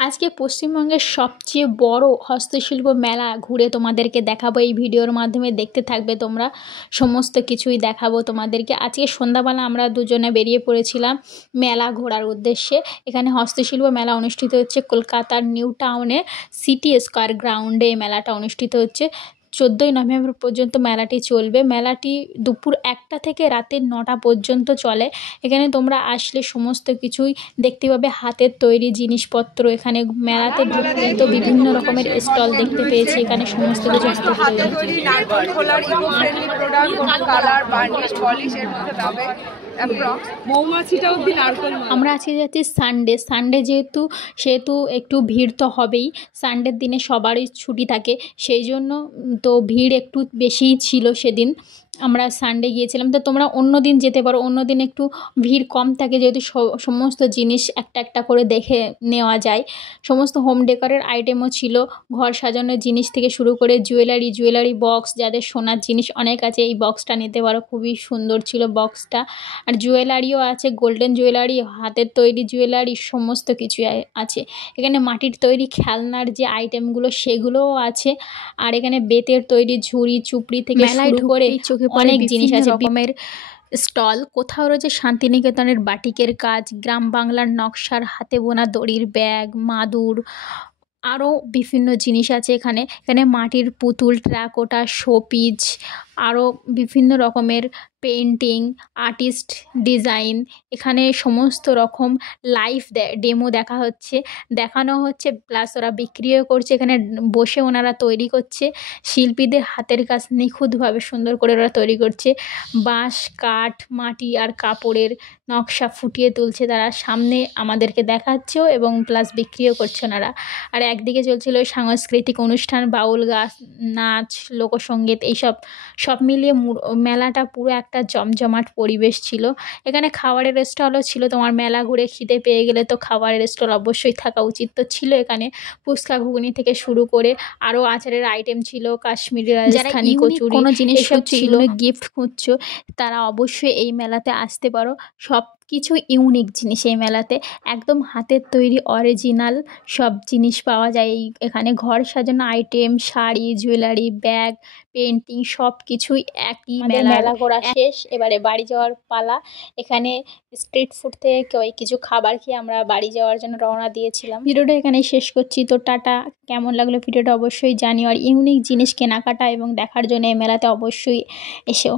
আজকে পশ্চিমবঙ্গের সবচেয়ে বড় হস্তশিল্প মেলা ঘুরে তোমাদেরকে দেখাবো। এই ভিডিওর মাধ্যমে দেখতে থাকবে তোমরা, সমস্ত কিছুই দেখাবো তোমাদেরকে। আজকে সন্ধ্যাবেলা আমরা দুজনে বেরিয়ে পড়েছিলাম মেলা ঘোরার উদ্দেশ্যে। এখানে হস্তশিল্প মেলা অনুষ্ঠিত হচ্ছে কলকাতার নিউ টাউনে সিটি স্কোয়ার গ্রাউন্ডে। এই মেলাটা অনুষ্ঠিত হচ্ছে 14ই নভেম্বর পর্যন্ত মেলাটি চলবে। মেলাটি দুপুর 1টা থেকে রাতের 9টা পর্যন্ত চলে। এখানে তোমরা আসলে সমস্ত কিছুই দেখতে পাবে, হাতের তৈরি জিনিসপত্র। এখানে মেলাতে ঢুকতে তো বিভিন্ন রকমের স্টল দেখতে পেয়েছি। এখানে সমস্ত কিছু হাতে তৈরি নারকেল খোলার ইকো ফ্রেন্ডলি প্রোডাক্ট, কোনো কালার বার্নিশ পলিশ এর মধ্যে পাবে। আমরা আজকে যাচ্ছি সানডে সেহেতু একটু ভিড় তো হবেই। সানডের দিনে সবারই ছুটি থাকে, সেই জন্য তো ভিড় একটু বেশিই ছিল সেদিন। আমরা সানডে গিয়েছিলাম, তো তোমরা অন্য দিন যেতে পারো। অন্য দিন একটু ভিড় কম থাকে, যেহেতু সমস্ত জিনিস একটা একটা করে দেখে নেওয়া যায়। সমস্ত হোম ডেকোরের আইটেমও ছিল, ঘর সাজানোর জিনিস থেকে শুরু করে জুয়েলারি বক্স, যাদের সোনার জিনিস অনেক আছে এই বক্সটা নিতে পারো, খুবই সুন্দর ছিল বক্সটা। আর জুয়েলারিও আছে, গোল্ডেন জুয়েলারি, হাতের তৈরি জুয়েলারি, সমস্ত কিছুই আছে। এখানে মাটির তৈরি খেলনার যে আইটেমগুলো সেগুলোও আছে। আর এখানে বেতের তৈরি ঝুড়ি চুপড়ি থেকে শুরু করে অনেক জিনিস আছে, রকমের স্টল। কোথাও রয়েছে শান্তিনিকেতনের বাটিকের কাজ, গ্রাম বাংলার নকশার হাতে বোনা দড়ির ব্যাগ, মাদুর, আরও বিভিন্ন জিনিস আছে। এখানে মাটির পুতুল, টেরাকোটা, শোপিস, আরও বিভিন্ন রকমের পেন্টিং, আর্টিস্ট ডিজাইন। এখানে সমস্ত রকম লাইভ ডেমো দেখানো হচ্ছে, প্লাস ওরা বিক্রিও করছে। এখানে বসে ওনারা তৈরি করছে। শিল্পীদের হাতের কাজ নিখুঁতভাবে সুন্দর করে ওরা তৈরি করছে। বাঁশ, কাঠ, মাটি আর কাপড়ের নকশা ফুটিয়ে তুলছে তারা, সামনে আমাদেরকে দেখাচ্ছেও এবং প্লাস বিক্রিও করছে ওনারা। আর একদিকে চলছিল সাংস্কৃতিক অনুষ্ঠান, বাউল গাছ, নাচ, লোকসঙ্গীত, সব মিলিয়ে মেলাটা পুরো একটা জমজমাট পরিবেশ ছিল। এখানে খাবারের স্টলও ছিল। তোমার মেলা ঘুরে খিদে পেয়ে গেলে তো খাবারের স্টল অবশ্যই থাকা উচিত, তো ছিল এখানে ফুচকা ঘুগনি থেকে শুরু করে আরও আচারের আইটেম ছিল, কাশ্মীরি, রাজস্থানি কচুরি, কোনো জিনিস ছিল। গিফট খুঁজছো তারা অবশ্যই এই মেলাতে আসতে পারো। সব কিছু ইউনিক জিনিস এই মেলাতে, একদম হাতের তৈরি অরিজিনাল সব জিনিস পাওয়া যায় এখানে। ঘর সাজানো item, sari, jewellery, bag, painting, সব কিছুই একই। মেলা ঘোরা শেষ, এবারে বাড়ি যাওয়ার পালা। এখানে স্ট্রিট ফুড থেকে কিছু খাবার খেয়ে আমরা বাড়ি যাওয়ার জন্য রওনা দিয়েছিলাম। ভিডিওটা এখানে শেষ করছি, তো টাটা। কেমন লাগলো ভিডিওটা অবশ্যই জানিও। আর ইউনিক জিনিস কেনাকাটা এবং দেখার জন্য এই মেলাতে অবশ্যই এসো।